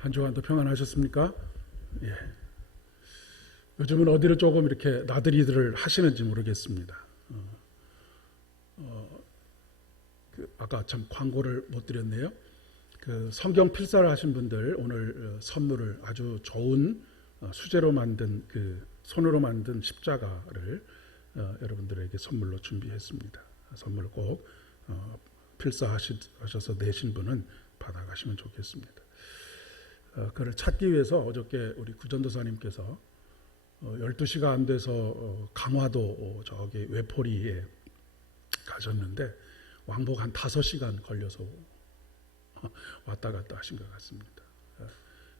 한 주간도 평안하셨습니까? 예. 요즘은 어디를 조금 이렇게 나들이들을 하시는지 모르겠습니다. 아까 참 광고를 못 드렸네요. 그 성경 필사를 하신 분들 오늘 선물을 아주 좋은 수제로 만든 그 손으로 만든 십자가를 여러분들에게 선물로 준비했습니다. 선물 꼭 필사하셔서 내신 분은 받아가시면 좋겠습니다. 그를 찾기 위해서 어저께 우리 구전도사님께서 12시가 안 돼서 강화도 저기 외포리에 가셨는데 왕복 한 5시간 걸려서 왔다 갔다 하신 것 같습니다.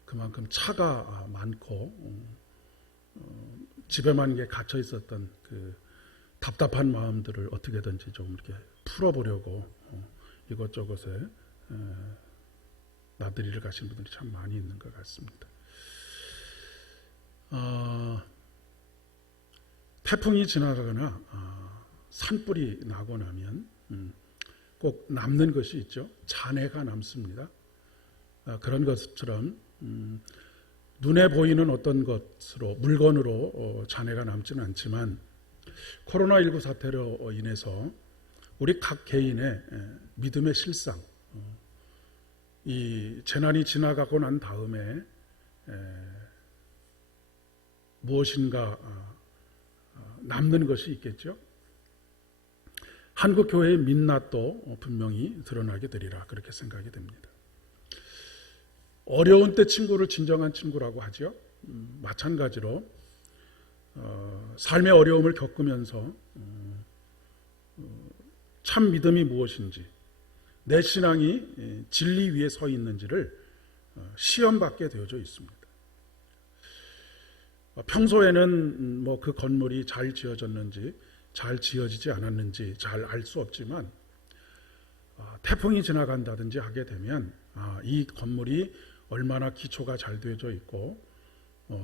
그만큼 차가 많고 집에만 갇혀 있었던 그 답답한 마음들을 어떻게든지 좀 이렇게 풀어보려고 이것저것에 나들이를 가신 분들이 참 많이 있는 것 같습니다. 태풍이 지나가거나 산불이 나고 나면 꼭 남는 것이 있죠. 잔해가 남습니다. 그런 것처럼 눈에 보이는 어떤 것으로 물건으로 잔해가 남지는 않지만 코로나19 사태로 인해서 우리 각 개인의 믿음의 실상, 이 재난이 지나가고 난 다음에 무엇인가 남는 것이 있겠죠. 한국교회의 민낯도 분명히 드러나게 되리라 그렇게 생각이 됩니다. 어려운 때 친구를 진정한 친구라고 하죠. 마찬가지로 삶의 어려움을 겪으면서 참 믿음이 무엇인지 내 신앙이 진리 위에 서 있는지를 시험받게 되어져 있습니다. 평소에는 뭐 그 건물이 잘 지어졌는지 잘 지어지지 않았는지 잘 알 수 없지만 태풍이 지나간다든지 하게 되면 이 건물이 얼마나 기초가 잘 되어져 있고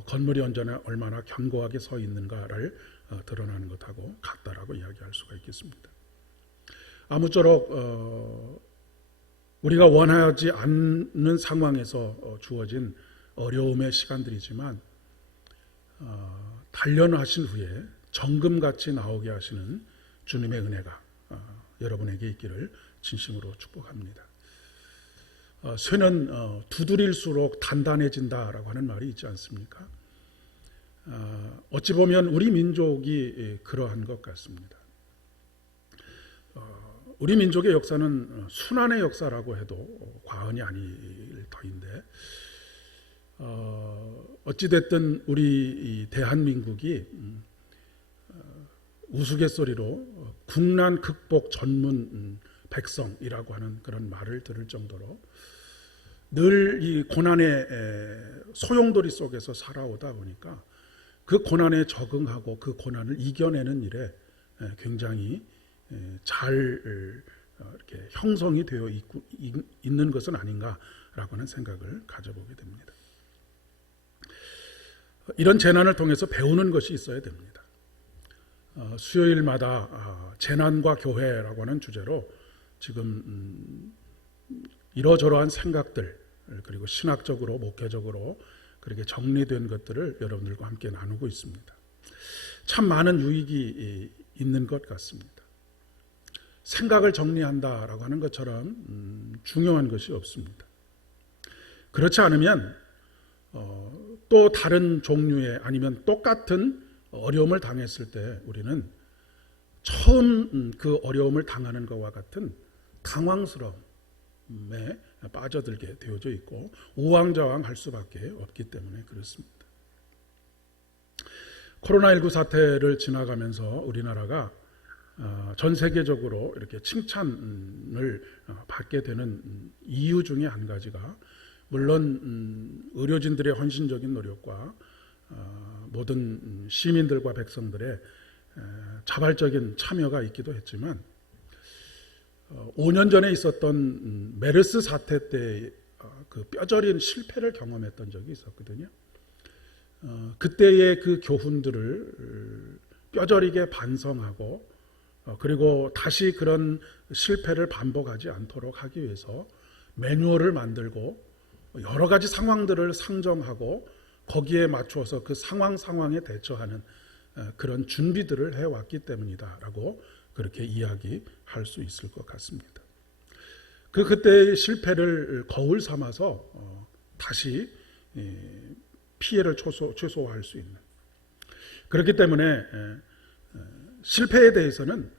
건물이 얼마나 견고하게 서 있는가를 드러나는 것하고 같다라고 이야기할 수가 있겠습니다. 아무쪼록 우리가 원하지 않는 상황에서 주어진 어려움의 시간들이지만 단련하신 후에 정금같이 나오게 하시는 주님의 은혜가 여러분에게 있기를 진심으로 축복합니다. 쇠는 두드릴수록 단단해진다라고 하는 말이 있지 않습니까? 어찌 보면 우리 민족이 그러한 것 같습니다. 우리 민족의 역사는 순환의 역사라고 해도 과언이 아닐 터인데 어찌됐든 우리 대한민국이 우스갯소리로 국난 극복 전문 백성이라고 하는 그런 말을 들을 정도로 늘 이 고난의 소용돌이 속에서 살아오다 보니까 그 고난에 적응하고 그 고난을 이겨내는 일에 굉장히 잘 이렇게 형성이 되어 있는 것은 아닌가라고 하는 생각을 가져보게 됩니다. 이런 재난을 통해서 배우는 것이 있어야 됩니다. 수요일마다 재난과 교회라고 하는 주제로 지금 이러저러한 생각들 그리고 신학적으로 목회적으로 그렇게 정리된 것들을 여러분들과 함께 나누고 있습니다. 참 많은 유익이 있는 것 같습니다. 생각을 정리한다라고 하는 것처럼 중요한 것이 없습니다. 그렇지 않으면 또 다른 종류의 아니면 똑같은 어려움을 당했을 때 우리는 처음 그 어려움을 당하는 것과 같은 당황스러움에 빠져들게 되어져 있고 우왕좌왕할 수밖에 없기 때문에 그렇습니다. 코로나19 사태를 지나가면서 우리나라가 전 세계적으로 이렇게 칭찬을 받게 되는 이유 중에 한 가지가 물론 의료진들의 헌신적인 노력과 모든 시민들과 백성들의 자발적인 참여가 있기도 했지만 5년 전에 있었던 메르스 사태 때 그 뼈저린 실패를 경험했던 적이 있었거든요. 그때의 그 교훈들을 뼈저리게 반성하고 그리고 다시 그런 실패를 반복하지 않도록 하기 위해서 매뉴얼을 만들고 여러 가지 상황들을 상정하고 거기에 맞추어서 그 상황에 대처하는 그런 준비들을 해왔기 때문이다라고 그렇게 이야기할 수 있을 것 같습니다. 그때의 실패를 거울 삼아서 다시 피해를 최소화할 수 있는, 그렇기 때문에 실패에 대해서는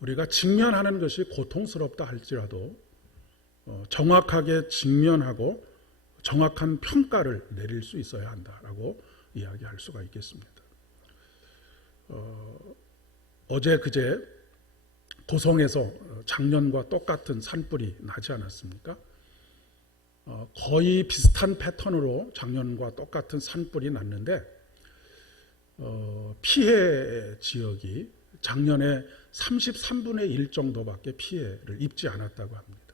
우리가 직면하는 것이 고통스럽다 할지라도 정확하게 직면하고 정확한 평가를 내릴 수 있어야 한다라고 이야기할 수가 있겠습니다. 어제 그제 고성에서 작년과 똑같은 산불이 나지 않았습니까? 거의 비슷한 패턴으로 작년과 똑같은 산불이 났는데 피해 지역이 작년에 33분의 1 정도밖에 피해를 입지 않았다고 합니다.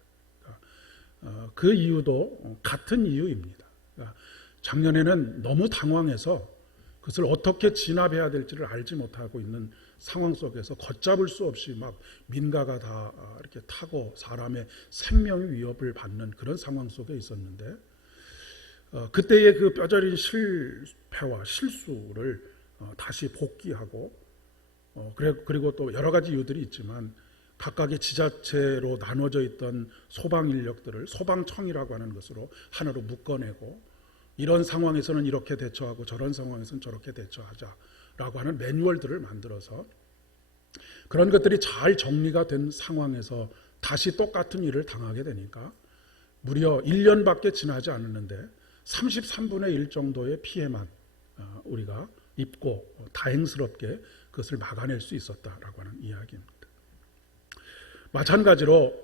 그 이유도 같은 이유입니다. 작년에는 너무 당황해서 그것을 어떻게 진압해야 될지를 알지 못하고 있는 상황 속에서 걷잡을 수 없이 막 민가가 다 이렇게 타고 사람의 생명의 위협을 받는 그런 상황 속에 있었는데, 그때의 그 뼈저린 실패와 실수를 다시 복귀하고, 그리고 또 여러 가지 이유들이 있지만 각각의 지자체로 나눠져 있던 소방 인력들을 소방청이라고 하는 것으로 하나로 묶어내고, 이런 상황에서는 이렇게 대처하고 저런 상황에서는 저렇게 대처하자라고 하는 매뉴얼들을 만들어서 그런 것들이 잘 정리가 된 상황에서 다시 똑같은 일을 당하게 되니까 무려 1년밖에 지나지 않았는데 33분의 1 정도의 피해만 우리가 입고 다행스럽게 그것을 막아낼 수 있었다라고 하는 이야기입니다. 마찬가지로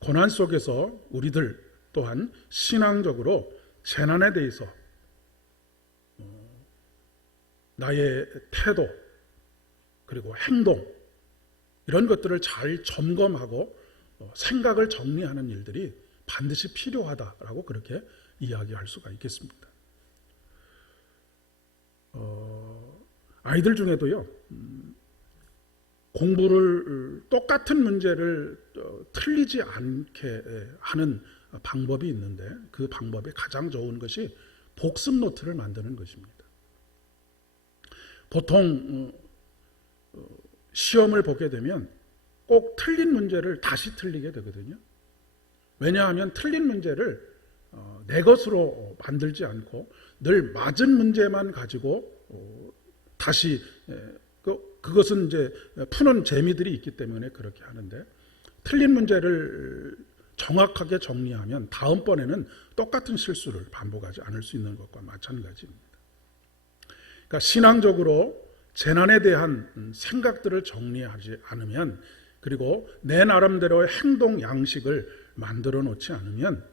고난 속에서 우리들 또한 신앙적으로 재난에 대해서 나의 태도 그리고 행동 이런 것들을 잘 점검하고 생각을 정리하는 일들이 반드시 필요하다라고 그렇게 이야기할 수가 있겠습니다. 아이들 중에도요, 공부를 똑같은 문제를 틀리지 않게 하는 방법이 있는데 그 방법에 가장 좋은 것이 복습 노트를 만드는 것입니다. 보통 시험을 보게 되면 꼭 틀린 문제를 다시 틀리게 되거든요. 왜냐하면 틀린 문제를 내 것으로 만들지 않고 늘 맞은 문제만 가지고 다시 그것은 이제 푸는 재미들이 있기 때문에 그렇게 하는데, 틀린 문제를 정확하게 정리하면 다음번에는 똑같은 실수를 반복하지 않을 수 있는 것과 마찬가지입니다. 그러니까 신앙적으로 재난에 대한 생각들을 정리하지 않으면, 그리고 내 나름대로의 행동 양식을 만들어 놓지 않으면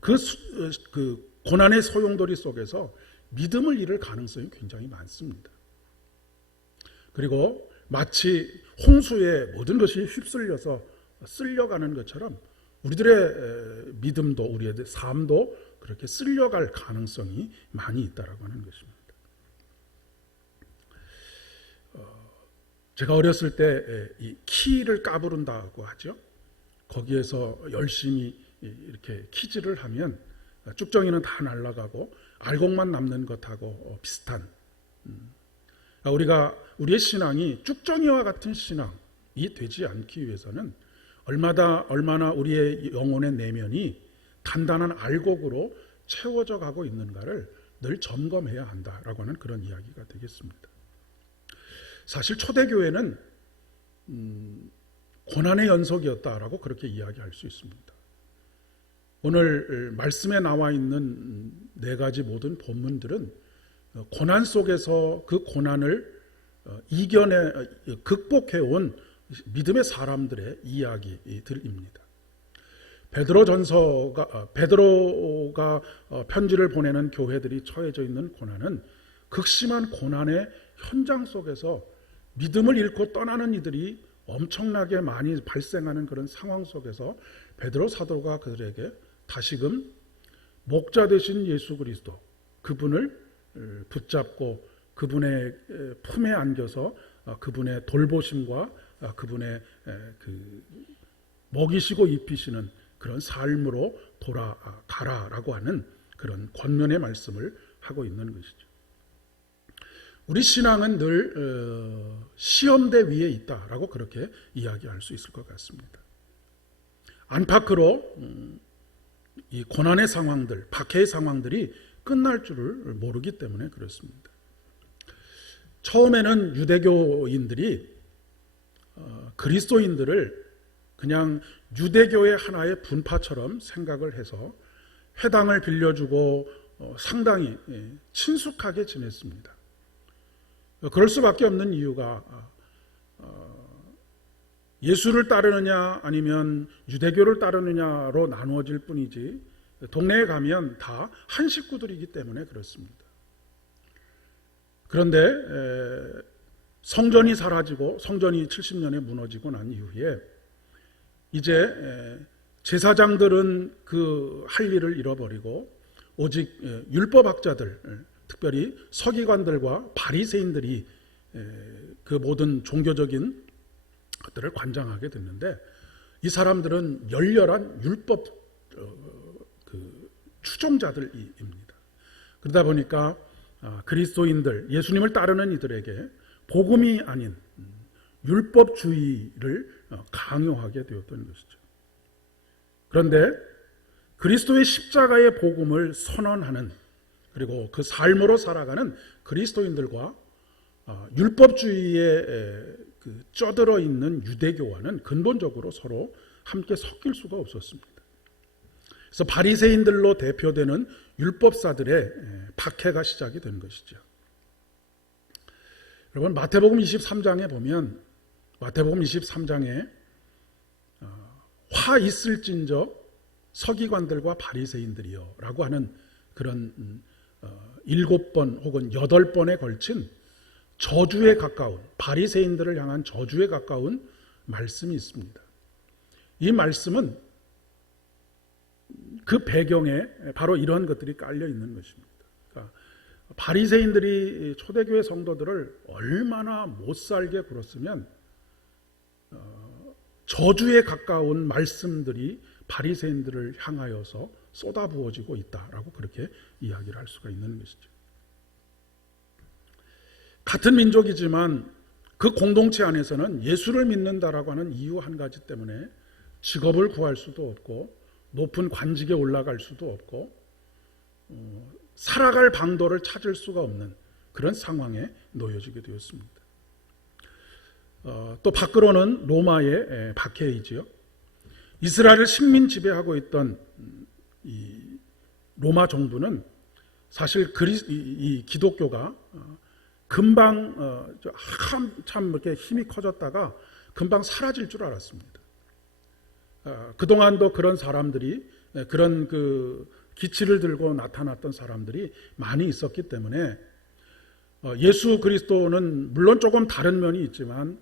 그 고난의 소용돌이 속에서 믿음을 잃을 가능성이 굉장히 많습니다. 그리고 마치 홍수에 모든 것이 휩쓸려서 쓸려가는 것처럼 우리들의 믿음도 우리의 삶도 그렇게 쓸려갈 가능성이 많이 있다라고 하는 것입니다. 제가 어렸을 때 이 키를 까부른다고 하죠. 거기에서 열심히 이렇게 키질을 하면 쭉정이는 다 날아가고 알곡만 남는 것하고 비슷한, 우리의 신앙이 쭉정이와 같은 신앙이 되지 않기 위해서는 얼마나 우리의 영혼의 내면이 단단한 알곡으로 채워져 가고 있는가를 늘 점검해야 한다라고 하는 그런 이야기가 되겠습니다. 사실 초대교회는 고난의 연속이었다라고 그렇게 이야기할 수 있습니다. 오늘 말씀에 나와 있는 4가지 모든 본문들은 고난 속에서 그 고난을 극복해온 믿음의 사람들의 이야기들입니다. 베드로가 편지를 보내는 교회들이 처해져 있는 고난은 극심한 고난의 현장 속에서 믿음을 잃고 떠나는 이들이 엄청나게 많이 발생하는 그런 상황 속에서 베드로 사도가 그들에게 다시금 목자 되신 예수 그리스도, 그분을 붙잡고 그분의 품에 안겨서 그분의 돌보심과 그분의 그 먹이시고 입히시는 그런 삶으로 돌아가라라고 하는 그런 권면의 말씀을 하고 있는 것이죠. 우리 신앙은 늘 시험대 위에 있다라고 그렇게 이야기할 수 있을 것 같습니다. 안팎으로 이 고난의 상황들, 박해의 상황들이 끝날 줄을 모르기 때문에 그렇습니다. 처음에는 유대교인들이 그리스도인들을 그냥 유대교의 하나의 분파처럼 생각을 해서 회당을 빌려주고 상당히 친숙하게 지냈습니다. 그럴 수밖에 없는 이유가 예수를 따르느냐 아니면 유대교를 따르느냐로 나누어질 뿐이지 동네에 가면 다 한 식구들이기 때문에 그렇습니다. 그런데 성전이 사라지고 성전이 70년에 무너지고 난 이후에 이제 제사장들은 그 할 일을 잃어버리고 오직 율법학자들, 특별히 서기관들과 바리새인들이 그 모든 종교적인 것들을 관장하게 됐는데, 이 사람들은 열렬한 율법 추종자들입니다. 그러다 보니까 그리스도인들, 예수님을 따르는 이들에게 복음이 아닌 율법주의를 강요하게 되었던 것이죠. 그런데 그리스도의 십자가의 복음을 선언하는, 그리고 그 삶으로 살아가는 그리스도인들과 율법주의에 쩌들어 있는 유대교와는 근본적으로 서로 함께 섞일 수가 없었습니다. 그래서 바리새인들로 대표되는 율법사들의 박해가 시작이 된 것이죠. 여러분, 마태복음 23장에 보면, 마태복음 23장에 화 있을진저 서기관들과 바리새인들이요 라고 하는 그런 7번 혹은 8번에 걸친 저주에 가까운, 바리새인들을 향한 저주에 가까운 말씀이 있습니다. 이 말씀은 그 배경에 바로 이런 것들이 깔려 있는 것입니다. 그러니까 바리새인들이 초대교회 성도들을 얼마나 못살게 굴었으면 저주에 가까운 말씀들이 바리새인들을 향하여서 쏟아부어지고 있다라고 그렇게 이야기를 할 수가 있는 것이죠. 같은 민족이지만 그 공동체 안에서는 예수를 믿는다라고 하는 이유 한 가지 때문에 직업을 구할 수도 없고 높은 관직에 올라갈 수도 없고 살아갈 방도를 찾을 수가 없는 그런 상황에 놓여지게 되었습니다. 또 밖으로는 로마의 박해이지요. 이스라엘을 식민 지배하고 있던 이 로마 정부는 사실 이 기독교가 금방 한참 이렇게 힘이 커졌다가 금방 사라질 줄 알았습니다. 그동안도 그런 사람들이, 그런 기치를 들고 나타났던 사람들이 많이 있었기 때문에 예수 그리스도는 물론 조금 다른 면이 있지만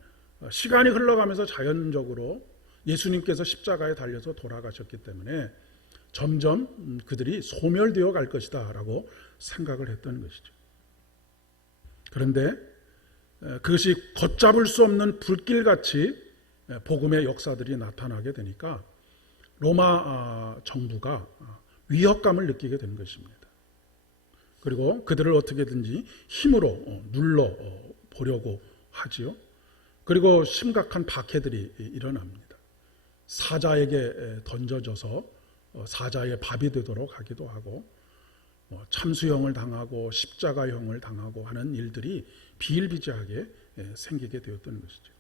시간이 흘러가면서 자연적으로 예수님께서 십자가에 달려서 돌아가셨기 때문에 점점 그들이 소멸되어 갈 것이다 라고 생각을 했던 것이죠. 그런데 그것이 걷잡을 수 없는 불길같이 복음의 역사들이 나타나게 되니까 로마 정부가 위협감을 느끼게 된 것입니다. 그리고 그들을 어떻게든지 힘으로 눌러 보려고 하지요. 그리고 심각한 박해들이 일어납니다. 사자에게 던져져서 사자의 밥이 되도록 하기도 하고, 참수형을 당하고 십자가형을 당하고 하는 일들이 비일비재하게 생기게 되었던 것이죠.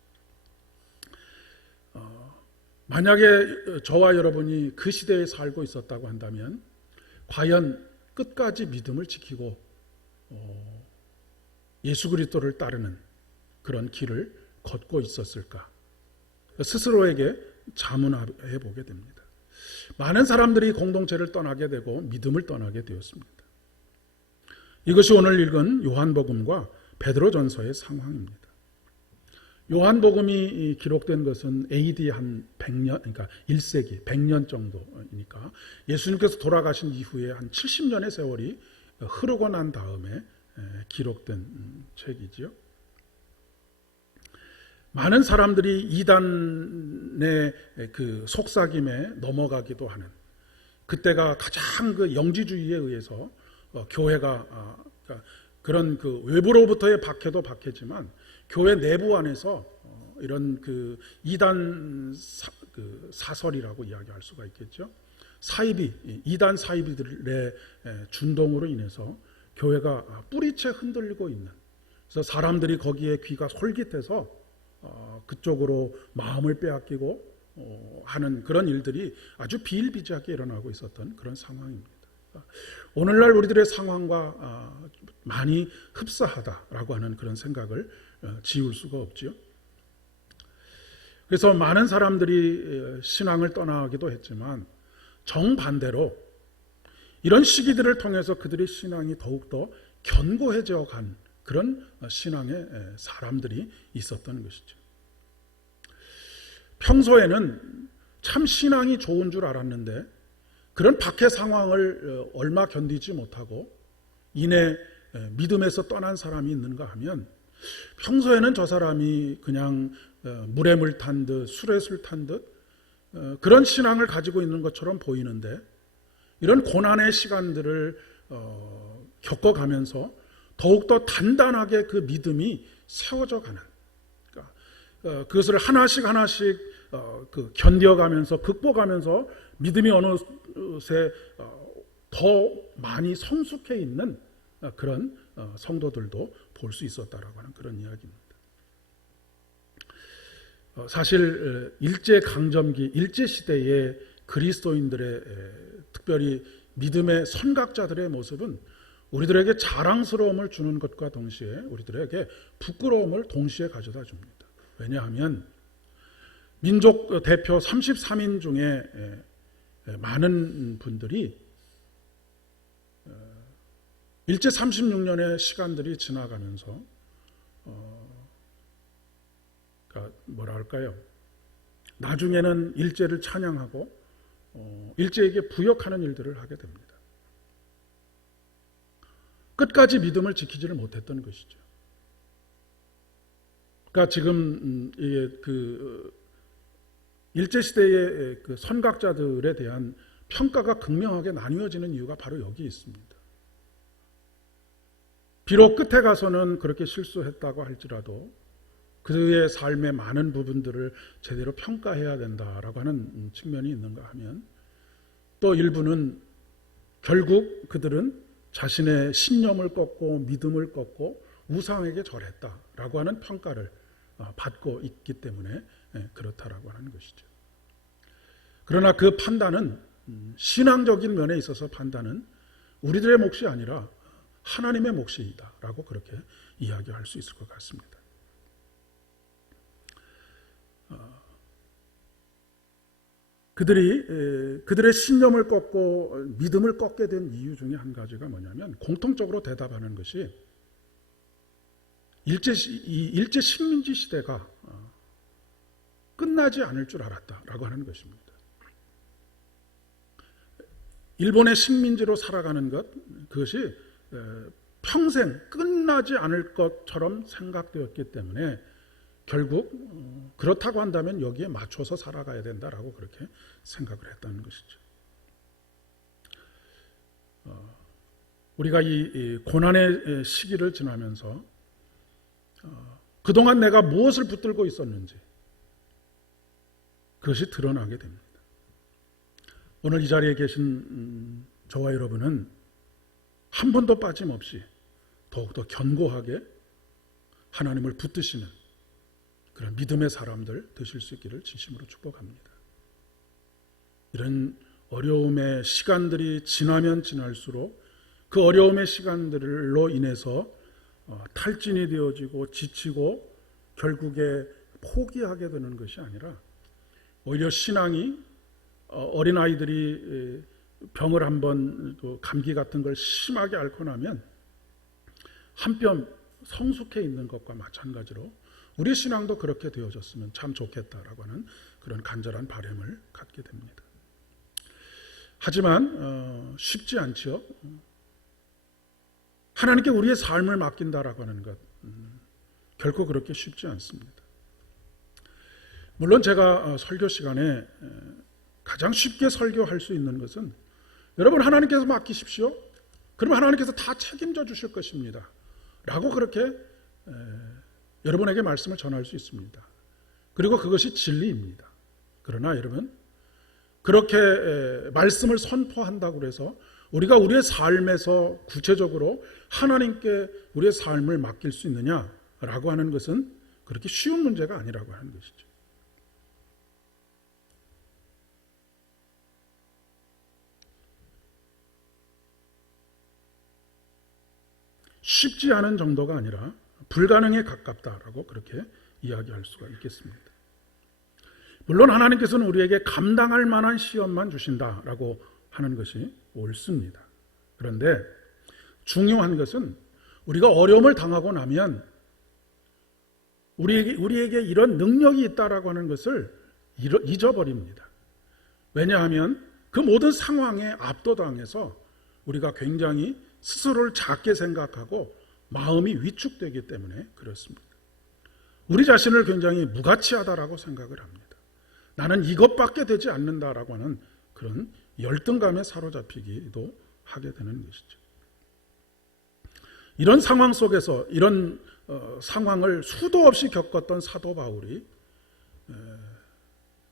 만약에 저와 여러분이 그 시대에 살고 있었다고 한다면 과연 끝까지 믿음을 지키고 예수 그리스도를 따르는 그런 길을 걷고 있었을까? 스스로에게 자문해 보게 됩니다. 많은 사람들이 공동체를 떠나게 되고 믿음을 떠나게 되었습니다. 이것이 오늘 읽은 요한복음과 베드로전서의 상황입니다. 요한복음이 기록된 것은 AD 한 100년, 그러니까 1세기, 100년 정도이니까 예수님께서 돌아가신 이후에 한 70년의 세월이 흐르고 난 다음에 기록된 책이지요. 많은 사람들이 이단의 그 속삭임에 넘어가기도 하는, 그때가 가장 그 영지주의에 의해서 교회가 그러니까 그런 그 외부로부터의 박해도 박해지만 교회 내부 안에서 이런 그 이단 사설이라고 이야기할 수가 있겠죠. 사이비, 이단 사이비들의 준동으로 인해서 교회가 뿌리채 흔들리고 있는, 그래서 사람들이 거기에 귀가 솔깃해서 그쪽으로 마음을 빼앗기고 하는 그런 일들이 아주 비일비재하게 일어나고 있었던 그런 상황입니다. 오늘날 우리들의 상황과 많이 흡사하다라고 하는 그런 생각을 지울 수가 없지요. 그래서 많은 사람들이 신앙을 떠나기도 했지만 정반대로 이런 시기들을 통해서 그들의 신앙이 더욱더 견고해져 간 그런 신앙의 사람들이 있었던 것이죠. 평소에는 참 신앙이 좋은 줄 알았는데 그런 박해 상황을 얼마 견디지 못하고 이내 믿음에서 떠난 사람이 있는가 하면, 평소에는 저 사람이 그냥 물에 물 탄 듯 술에 술 탄 듯 그런 신앙을 가지고 있는 것처럼 보이는데, 이런 고난의 시간들을 겪어가면서 더욱더 단단하게 그 믿음이 세워져 가는, 그러니까 그것을 하나씩 그 견뎌가면서 극복하면서 믿음이 어느새 더 많이 성숙해 있는 그런 성도들도 볼 수 있었다라고 하는 그런 이야기입니다. 사실 일제강점기, 일제시대의 그리스도인들의 특별히 믿음의 선각자들의 모습은 우리들에게 자랑스러움을 주는 것과 동시에 우리들에게 부끄러움을 동시에 가져다 줍니다. 왜냐하면 민족 대표 33인 중에 많은 분들이 일제 36년의 시간들이 지나가면서 그러니까 뭐라 할까요? 나중에는 일제를 찬양하고 일제에게 부역하는 일들을 하게 됩니다. 끝까지 믿음을 지키지를 못했던 것이죠. 그러니까 지금 그 일제시대의 그 선각자들에 대한 평가가 극명하게 나뉘어지는 이유가 바로 여기 있습니다. 비록 끝에 가서는 그렇게 실수했다고 할지라도 그의 삶의 많은 부분들을 제대로 평가해야 된다라고 하는 측면이 있는가 하면, 또 일부는 결국 그들은 자신의 신념을 꺾고 믿음을 꺾고 우상에게 절했다라고 하는 평가를 받고 있기 때문에 그렇다라고 하는 것이죠. 그러나 그 판단은, 신앙적인 면에 있어서 판단은 우리들의 몫이 아니라 하나님의 몫이다라고 그렇게 이야기할 수 있을 것 같습니다. 그들의 신념을 꺾고 믿음을 꺾게 된 이유 중에 한 가지가 뭐냐면, 공통적으로 대답하는 것이 일제 식민지 시대가 끝나지 않을 줄 알았다라고 하는 것입니다. 일본의 식민지로 살아가는 것, 그것이 평생 끝나지 않을 것처럼 생각되었기 때문에 결국 그렇다고 한다면 여기에 맞춰서 살아가야 된다라고 그렇게 생각을 했다는 것이죠. 우리가 이 고난의 시기를 지나면서 그동안 내가 무엇을 붙들고 있었는지 그것이 드러나게 됩니다. 오늘 이 자리에 계신 저와 여러분은 한 번도 빠짐없이 더욱더 견고하게 하나님을 붙드시는 그런 믿음의 사람들 되실 수 있기를 진심으로 축복합니다. 이런 어려움의 시간들이 지나면 지날수록 그 어려움의 시간들로 인해서 탈진이 되어지고 지치고 결국에 포기하게 되는 것이 아니라, 오히려 신앙이 어린아이들이 병을 한번, 감기 같은 걸 심하게 앓고 나면 한 뼘 성숙해 있는 것과 마찬가지로 우리 신앙도 그렇게 되어졌으면 참 좋겠다라고 하는 그런 간절한 바람을 갖게 됩니다. 하지만 쉽지 않죠. 하나님께 우리의 삶을 맡긴다라고 하는 것, 결코 그렇게 쉽지 않습니다. 물론 제가 설교 시간에 가장 쉽게 설교할 수 있는 것은 여러분 하나님께서 맡기십시오. 그러면 하나님께서 다 책임져 주실 것입니다. 라고 그렇게 여러분에게 말씀을 전할 수 있습니다. 그리고 그것이 진리입니다. 그러나 여러분 그렇게 말씀을 선포한다고 해서 우리가 우리의 삶에서 구체적으로 하나님께 우리의 삶을 맡길 수 있느냐라고 하는 것은 그렇게 쉬운 문제가 아니라고 하는 것이죠. 쉽지 않은 정도가 아니라 불가능에 가깝다라고 그렇게 이야기할 수가 있겠습니다. 물론 하나님께서는 우리에게 감당할 만한 시험만 주신다라고 하는 것이 옳습니다. 그런데 중요한 것은 우리가 어려움을 당하고 나면 우리에게 이런 능력이 있다라고 하는 것을 잊어버립니다. 왜냐하면 그 모든 상황에 압도당해서 우리가 굉장히 스스로를 작게 생각하고 마음이 위축되기 때문에 그렇습니다. 우리 자신을 굉장히 무가치하다라고 생각을 합니다. 나는 이것밖에 되지 않는다라고 하는 그런 열등감에 사로잡히기도 하게 되는 것이죠. 이런 상황 속에서 이런 상황을 수도 없이 겪었던 사도 바울이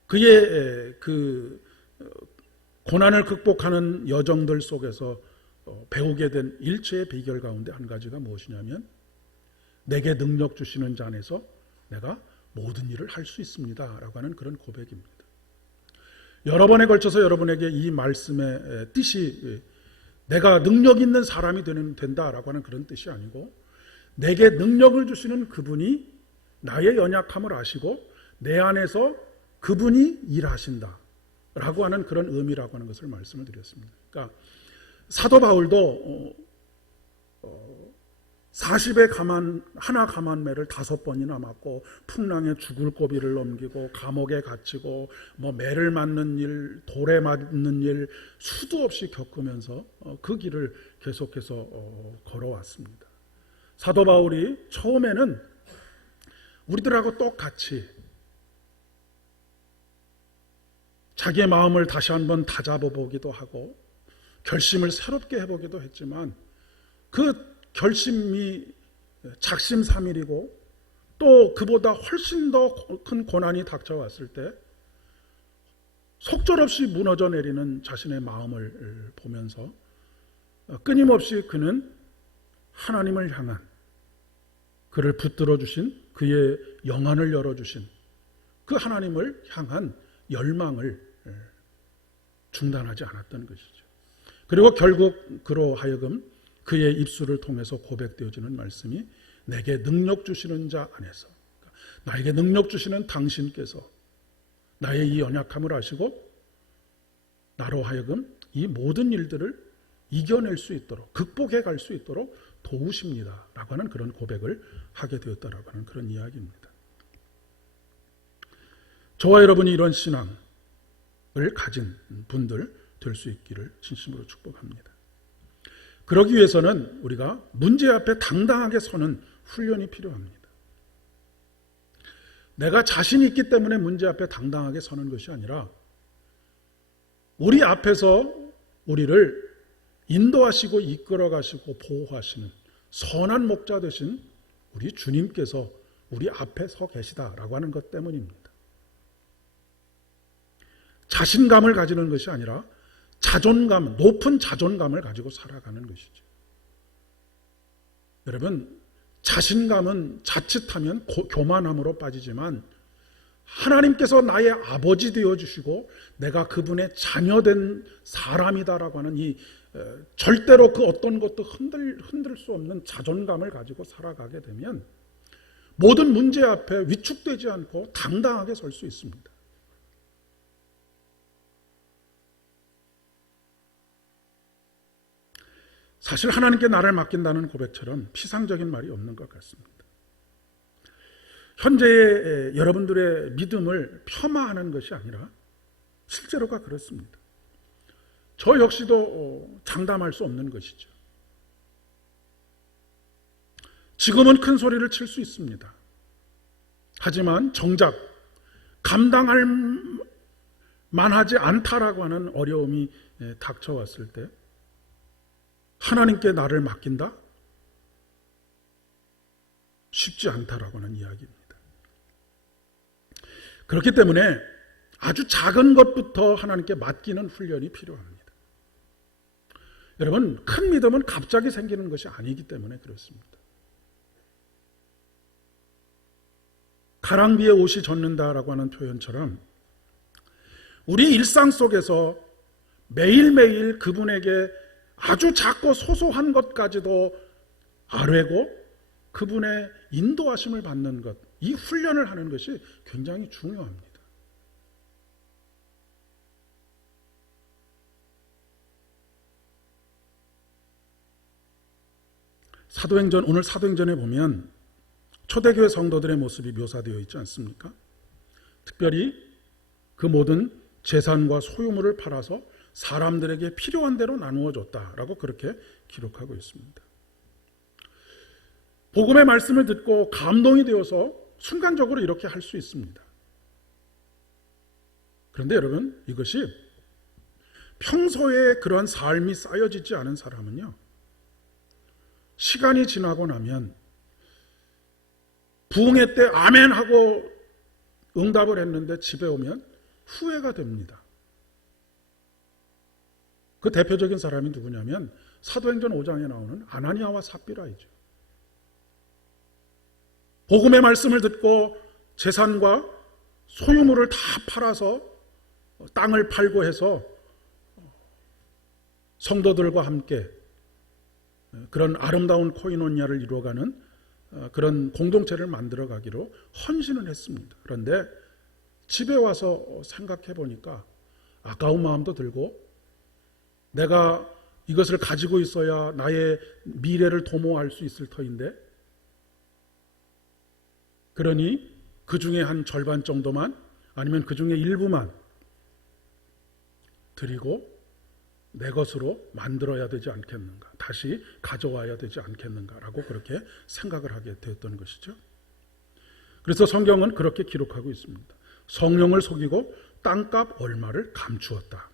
그의 그 고난을 극복하는 여정들 속에서 배우게 된 일체의 비결 가운데 한 가지가 무엇이냐면 내게 능력 주시는 자 안에서 내가 모든 일을 할 수 있습니다 라고 하는 그런 고백입니다. 여러 번에 걸쳐서 여러분에게 이 말씀의 뜻이 내가 능력 있는 사람이 된다라고 하는 그런 뜻이 아니고 내게 능력을 주시는 그분이 나의 연약함을 아시고 내 안에서 그분이 일하신다 라고 하는 그런 의미라고 하는 것을 말씀을 드렸습니다. 그러니까 사도 바울도 40의 하나 가만매를 5번이나 맞고 풍랑에 죽을 고비를 넘기고 감옥에 갇히고 매를 맞는 일, 돌에 맞는 일 수도 없이 겪으면서 그 길을 계속해서 걸어왔습니다. 사도 바울이 처음에는 우리들하고 똑같이 자기의 마음을 다시 한번 다잡아보기도 하고 결심을 새롭게 해보기도 했지만 그 결심이 작심삼일이고 또 그보다 훨씬 더 큰 고난이 닥쳐왔을 때 속절없이 무너져 내리는 자신의 마음을 보면서 끊임없이 그는 하나님을 향한 그를 붙들어 주신 그의 영안을 열어주신 그 하나님을 향한 열망을 중단하지 않았던 것이죠. 그리고 결국 그로 하여금 그의 입술을 통해서 고백되어지는 말씀이 내게 능력 주시는 자 안에서 나에게 능력 주시는 당신께서 나의 이 연약함을 아시고 나로 하여금 이 모든 일들을 이겨낼 수 있도록 극복해 갈 수 있도록 도우십니다 라고 하는 그런 고백을 하게 되었다라고 하는 그런 이야기입니다. 저와 여러분이 이런 신앙을 가진 분들 될 수 있기를 진심으로 축복합니다. 그러기 위해서는 우리가 문제 앞에 당당하게 서는 훈련이 필요합니다. 내가 자신이 있기 때문에 문제 앞에 당당하게 서는 것이 아니라 우리 앞에서 우리를 인도하시고 이끌어가시고 보호하시는 선한 목자 되신 우리 주님께서 우리 앞에 서 계시다라고 하는 것 때문입니다. 자신감을 가지는 것이 아니라 자존감, 높은 자존감을 가지고 살아가는 것이죠. 여러분, 자신감은 자칫하면 교만함으로 빠지지만 하나님께서 나의 아버지 되어주시고 내가 그분의 자녀된 사람이다라고 하는 이 절대로 그 어떤 것도 흔들 수 없는 자존감을 가지고 살아가게 되면 모든 문제 앞에 위축되지 않고 당당하게 설 수 있습니다. 사실 하나님께 나를 맡긴다는 고백처럼 피상적인 말이 없는 것 같습니다. 현재의 여러분들의 믿음을 폄하하는 것이 아니라 실제로가 그렇습니다. 저 역시도 장담할 수 없는 것이죠. 지금은 큰 소리를 칠 수 있습니다. 하지만 정작 감당할 만하지 않다라고 하는 어려움이 닥쳐왔을 때 하나님께 나를 맡긴다? 쉽지 않다라고 하는 이야기입니다. 그렇기 때문에 아주 작은 것부터 하나님께 맡기는 훈련이 필요합니다. 여러분, 큰 믿음은 갑자기 생기는 것이 아니기 때문에 그렇습니다. 가랑비에 옷이 젖는다라고 하는 표현처럼 우리 일상 속에서 매일매일 그분에게 아주 작고 소소한 것까지도 아뢰고 그분의 인도하심을 받는 것, 이 훈련을 하는 것이 굉장히 중요합니다. 사도행전, 오늘 사도행전에 보면 초대교회 성도들의 모습이 묘사되어 있지 않습니까? 특별히 그 모든 재산과 소유물을 팔아서 사람들에게 필요한 대로 나누어 줬다라고 그렇게 기록하고 있습니다. 복음의 말씀을 듣고 감동이 되어서 순간적으로 이렇게 할 수 있습니다. 그런데 여러분, 이것이 평소에 그런 삶이 쌓여지지 않은 사람은요, 시간이 지나고 나면 부흥회 때 아멘 하고 응답을 했는데 집에 오면 후회가 됩니다. 그 대표적인 사람이 누구냐면 사도행전 5장에 나오는 아나니아와 삽비라이죠. 복음의 말씀을 듣고 재산과 소유물을 다 팔아서 땅을 팔고 해서 성도들과 함께 그런 아름다운 코이노니아를 이루어가는 그런 공동체를 만들어가기로 헌신을 했습니다. 그런데 집에 와서 생각해 보니까 아까운 마음도 들고 내가 이것을 가지고 있어야 나의 미래를 도모할 수 있을 터인데, 그러니 그 중에 한 절반 정도만 아니면 그 중에 일부만 드리고 내 것으로 만들어야 되지 않겠는가, 다시 가져와야 되지 않겠는가라고 그렇게 생각을 하게 되었던 것이죠. 그래서 성경은 그렇게 기록하고 있습니다. 성령을 속이고 땅값 얼마를 감추었다.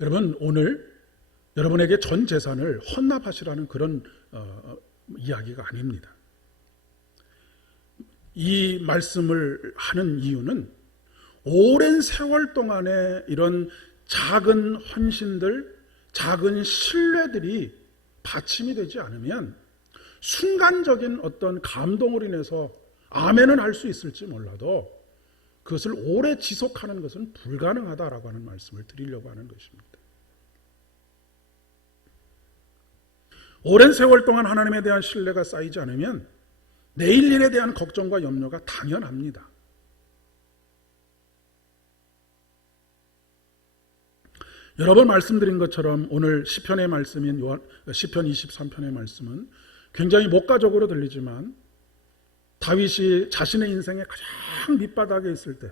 여러분, 오늘 여러분에게 전 재산을 헌납하시라는 그런 이야기가 아닙니다. 이 말씀을 하는 이유는 오랜 세월 동안에 이런 작은 헌신들, 작은 신뢰들이 받침이 되지 않으면 순간적인 어떤 감동으로 인해서 아멘은 할 수 있을지 몰라도 그것을 오래 지속하는 것은 불가능하다라고 하는 말씀을 드리려고 하는 것입니다. 오랜 세월 동안 하나님에 대한 신뢰가 쌓이지 않으면 내일 일에 대한 걱정과 염려가 당연합니다. 여러 번 말씀드린 것처럼 오늘 시편의 말씀인 시편 23편의 말씀은 굉장히 목가적으로 들리지만 다윗이 자신의 인생의 가장 밑바닥에 있을 때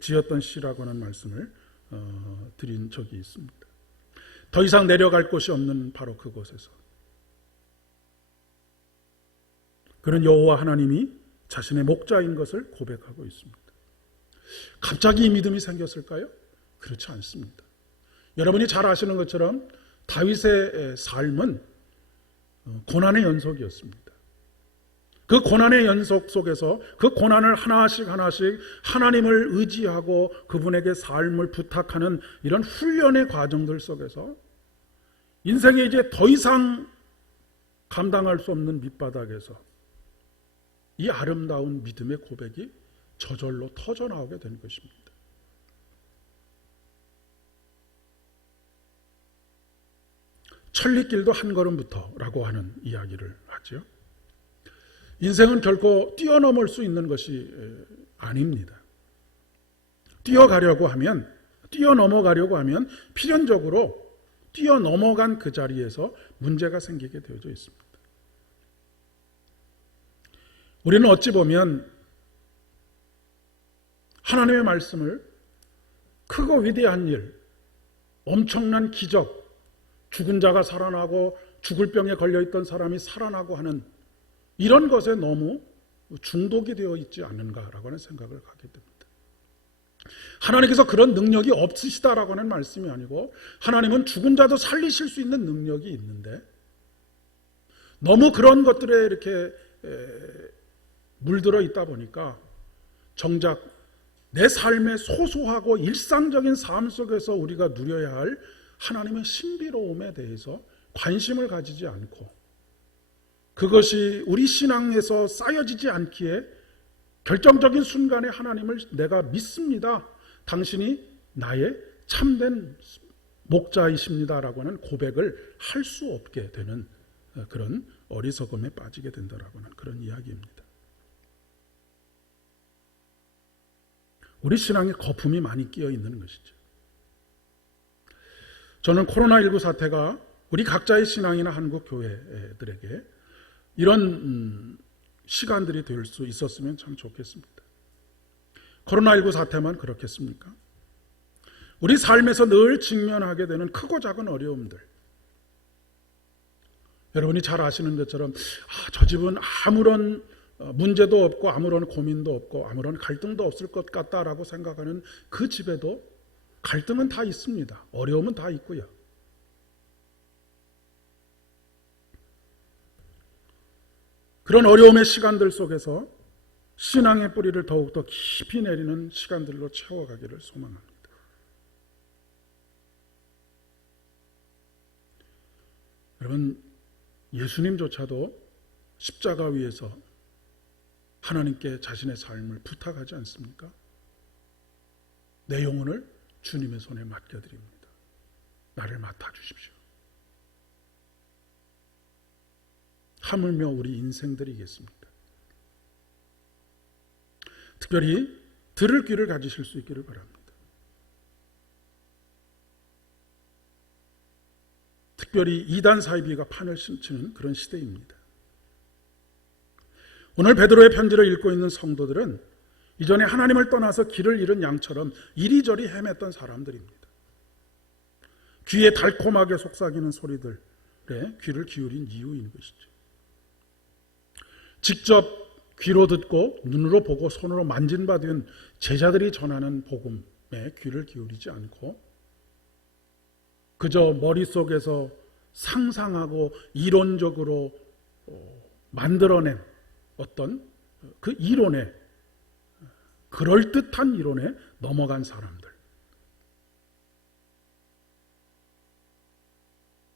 지었던 시라고 하는 말씀을 드린 적이 있습니다. 더 이상 내려갈 곳이 없는 바로 그곳에서 그는 여호와 하나님이 자신의 목자인 것을 고백하고 있습니다. 갑자기 이 믿음이 생겼을까요? 그렇지 않습니다. 여러분이 잘 아시는 것처럼 다윗의 삶은 고난의 연속이었습니다. 그 고난의 연속 속에서 그 고난을 하나씩 하나씩 하나님을 의지하고 그분에게 삶을 부탁하는 이런 훈련의 과정들 속에서 인생에 이제 더 이상 감당할 수 없는 밑바닥에서 이 아름다운 믿음의 고백이 저절로 터져나오게 된 것입니다. 천리길도 한 걸음부터라고 하는 이야기를 하죠. 인생은 결코 뛰어넘을 수 있는 것이 아닙니다. 뛰어넘어가려고 하면 필연적으로 뛰어넘어간 그 자리에서 문제가 생기게 되어져 있습니다. 우리는 어찌 보면 하나님의 말씀을 크고 위대한 일, 엄청난 기적, 죽은 자가 살아나고 죽을 병에 걸려있던 사람이 살아나고 하는 이런 것에 너무 중독이 되어 있지 않는가라고 하는 생각을 하게 됩니다. 하나님께서 그런 능력이 없으시다라고 하는 말씀이 아니고 하나님은 죽은 자도 살리실 수 있는 능력이 있는데 너무 그런 것들에 이렇게 물들어 있다 보니까 정작 내 삶의 소소하고 일상적인 삶 속에서 우리가 누려야 할 하나님의 신비로움에 대해서 관심을 가지지 않고 그것이 우리 신앙에서 쌓여지지 않기에 결정적인 순간에 하나님을 내가 믿습니다. 당신이 나의 참된 목자이십니다라고 하는 고백을 할 수 없게 되는 그런 어리석음에 빠지게 된다라고 하는 그런 이야기입니다. 우리 신앙에 거품이 많이 끼어 있는 것이죠. 저는 코로나19 사태가 우리 각자의 신앙이나 한국 교회들에게 이런 시간들이 될 수 있었으면 참 좋겠습니다. 코로나19 사태만 그렇겠습니까? 우리 삶에서 늘 직면하게 되는 크고 작은 어려움들. 여러분이 잘 아시는 것처럼 저 집은 아무런 문제도 없고 아무런 고민도 없고 아무런 갈등도 없을 것 같다라고 생각하는 그 집에도 갈등은 다 있습니다. 어려움은 다 있고요. 그런 어려움의 시간들 속에서 신앙의 뿌리를 더욱더 깊이 내리는 시간들로 채워가기를 소망합니다. 여러분, 예수님조차도 십자가 위에서 하나님께 자신의 삶을 부탁하지 않습니까? 내 영혼을 주님의 손에 맡겨드립니다. 나를 맡아주십시오. 하물며 우리 인생들이겠습니까? 특별히 들을 귀를 가지실 수 있기를 바랍니다. 특별히 이단 사이비가 판을 치는 그런 시대입니다. 오늘 베드로의 편지를 읽고 있는 성도들은 이전에 하나님을 떠나서 길을 잃은 양처럼 이리저리 헤맸던 사람들입니다. 귀에 달콤하게 속삭이는 소리들에 귀를 기울인 이유인 것이죠. 직접 귀로 듣고 눈으로 보고 손으로 만진받은 제자들이 전하는 복음에 귀를 기울이지 않고 그저 머릿속에서 상상하고 이론적으로 만들어낸 어떤 그 이론에, 그럴듯한 이론에 넘어간 사람들.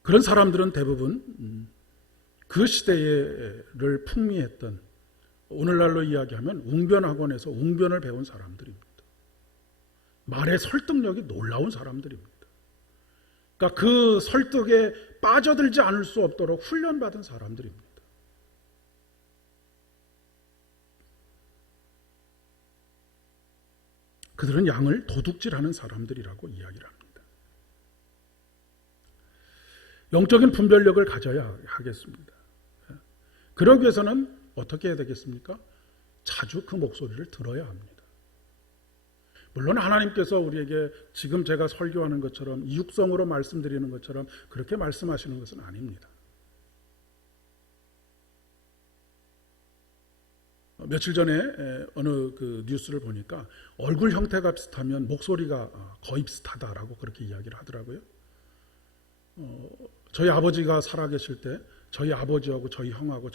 그런 사람들은 대부분 그 시대를 풍미했던, 오늘날로 이야기하면 웅변학원에서 웅변을 배운 사람들입니다. 말의 설득력이 놀라운 사람들입니다. 그러니까 그 설득에 빠져들지 않을 수 없도록 훈련받은 사람들입니다. 그들은 양을 도둑질하는 사람들이라고 이야기를 합니다. 영적인 분별력을 가져야 하겠습니다. 그러기 위해서는 어떻게 해야 되겠습니까? 자주 그 목소리를 들어야 합니다. 물론 하나님께서 우리에게 지금 제가 설교하는 것처럼 육성으로 말씀드리는 것처럼 그렇게 말씀하시는 것은 아닙니다. 며칠 전에 어느 그 뉴스를 보니까 얼굴 형태가 비슷하면 목소리가 거의 비슷하다라고 그렇게 이야기를 하더라고요. 저희 아버지가 살아계실 때 저희 아버지하고 저희 형하고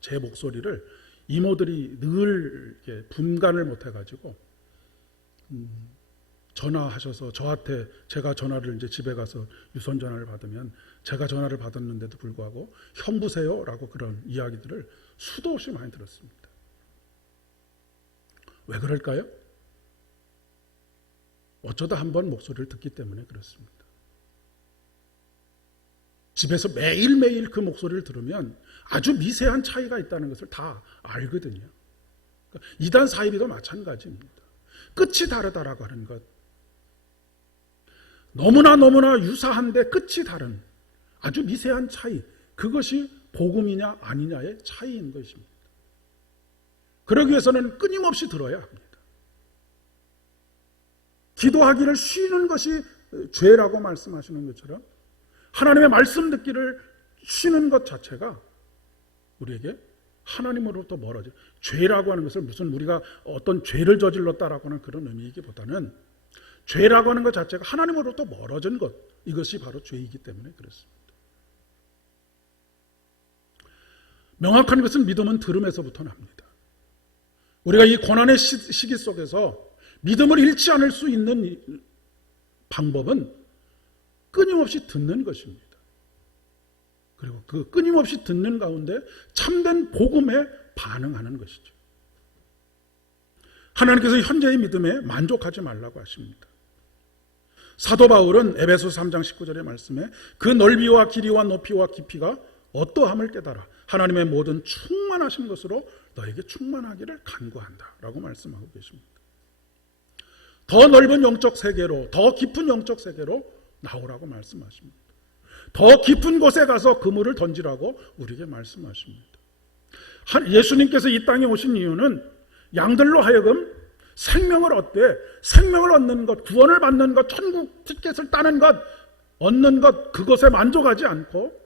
제 목소리를 이모들이 늘 이렇게 분간을 못해가지고 전화하셔서 저한테, 제가 전화를 이제 집에 가서 유선 전화를 받으면 제가 전화를 받았는데도 불구하고 형부세요라고 그런 이야기들을 수도 없이 많이 들었습니다. 왜 그럴까요? 어쩌다 한번 목소리를 듣기 때문에 그렇습니다. 집에서 매일매일 그 목소리를 들으면 아주 미세한 차이가 있다는 것을 다 알거든요. 이단 사이비도 마찬가지입니다. 끝이 다르다라고 하는 것, 너무나 유사한데 끝이 다른 아주 미세한 차이, 그것이 복음이냐 아니냐의 차이인 것입니다. 그러기 위해서는 끊임없이 들어야 합니다. 기도하기를 쉬는 것이 죄라고 말씀하시는 것처럼 하나님의 말씀 듣기를 쉬는 것 자체가 우리에게 하나님으로부터 멀어져. 죄라고 하는 것을 무슨 우리가 어떤 죄를 저질렀다라고 하는 그런 의미이기보다는 죄라고 하는 것 자체가 하나님으로부터 멀어진 것, 이것이 바로 죄이기 때문에 그렇습니다. 명확한 것은 믿음은 들음에서부터 납니다. 우리가 이 고난의 시기 속에서 믿음을 잃지 않을 수 있는 방법은 끊임없이 듣는 것입니다. 그리고 그 끊임없이 듣는 가운데 참된 복음에 반응하는 것이죠. 하나님께서 현재의 믿음에 만족하지 말라고 하십니다. 사도 바울은 에베소 3장 19절의 말씀에 그 넓이와 길이와 높이와 깊이가 어떠함을 깨달아 하나님의 모든 충만하신 것으로 너에게 충만하기를 간구한다 라고 말씀하고 계십니다. 더 넓은 영적 세계로, 더 깊은 영적 세계로 나오라고 말씀하십니다. 더 깊은 곳에 가서 그물을 던지라고 우리에게 말씀하십니다. 예수님께서 이 땅에 오신 이유는 양들로 하여금 생명을 얻되, 생명을 얻는 것, 구원을 받는 것, 천국 티켓을 따는 것, 얻는 것, 그것에 만족하지 않고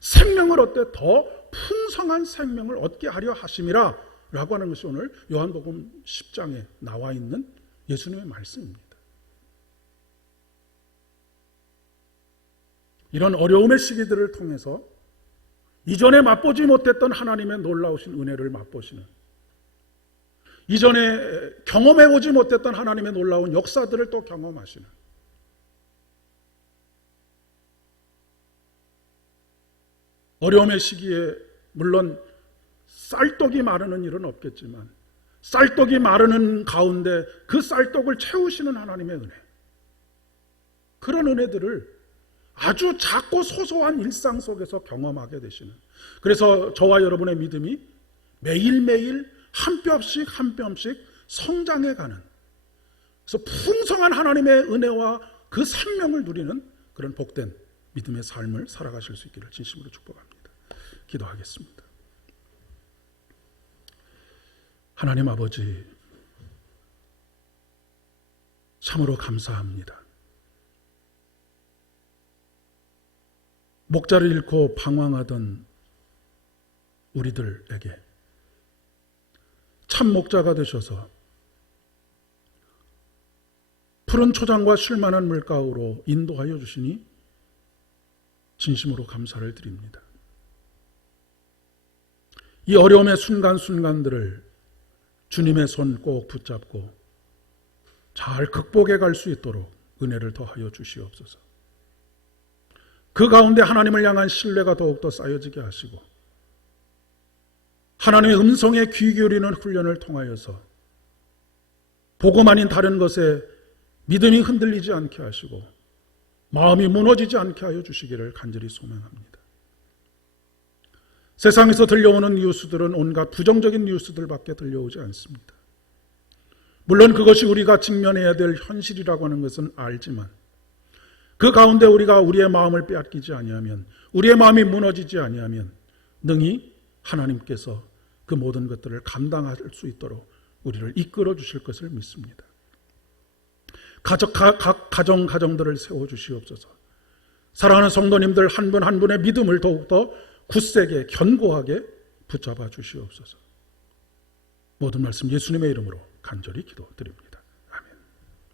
생명을 얻되 더 풍성한 생명을 얻게 하려 하심이라 라고 하는 것이 오늘 요한복음 10장에 나와 있는 예수님의 말씀입니다. 이런 어려움의 시기들을 통해서 이전에 맛보지 못했던 하나님의 놀라우신 은혜를 맛보시는, 이전에 경험해보지 못했던 하나님의 놀라운 역사들을 또 경험하시는, 어려움의 시기에 물론 쌀떡이 마르는 일은 없겠지만 쌀떡이 마르는 가운데 그 쌀떡을 채우시는 하나님의 은혜, 그런 은혜들을 아주 작고 소소한 일상 속에서 경험하게 되시는, 그래서 저와 여러분의 믿음이 매일매일 한 뼘씩 한 뼘씩 성장해가는, 그래서 풍성한 하나님의 은혜와 그 생명을 누리는 그런 복된 믿음의 삶을 살아가실 수 있기를 진심으로 축복합니다. 기도하겠습니다. 하나님 아버지, 참으로 감사합니다. 목자를 잃고 방황하던 우리들에게 참 목자가 되셔서 푸른 초장과 쉴만한 물가로 인도하여 주시니 진심으로 감사를 드립니다. 이 어려움의 순간순간들을 주님의 손 꼭 붙잡고 잘 극복해 갈 수 있도록 은혜를 더하여 주시옵소서. 그 가운데 하나님을 향한 신뢰가 더욱더 쌓여지게 하시고 하나님의 음성에 귀 기울이는 훈련을 통하여서 복음 아닌 다른 것에 믿음이 흔들리지 않게 하시고 마음이 무너지지 않게 하여 주시기를 간절히 소망합니다. 세상에서 들려오는 뉴스들은 온갖 부정적인 뉴스들밖에 들려오지 않습니다. 물론 그것이 우리가 직면해야 될 현실이라고 하는 것은 알지만 그 가운데 우리가 우리의 마음을 빼앗기지 아니하면, 우리의 마음이 무너지지 아니하면 능히 하나님께서 그 모든 것들을 감당할 수 있도록 우리를 이끌어 주실 것을 믿습니다. 각 가정들을 세워주시옵소서. 사랑하는 성도님들 한 분 한 분의 믿음을 더욱더 굳세게 견고하게 붙잡아 주시옵소서. 모든 말씀 예수님의 이름으로 간절히 기도드립니다.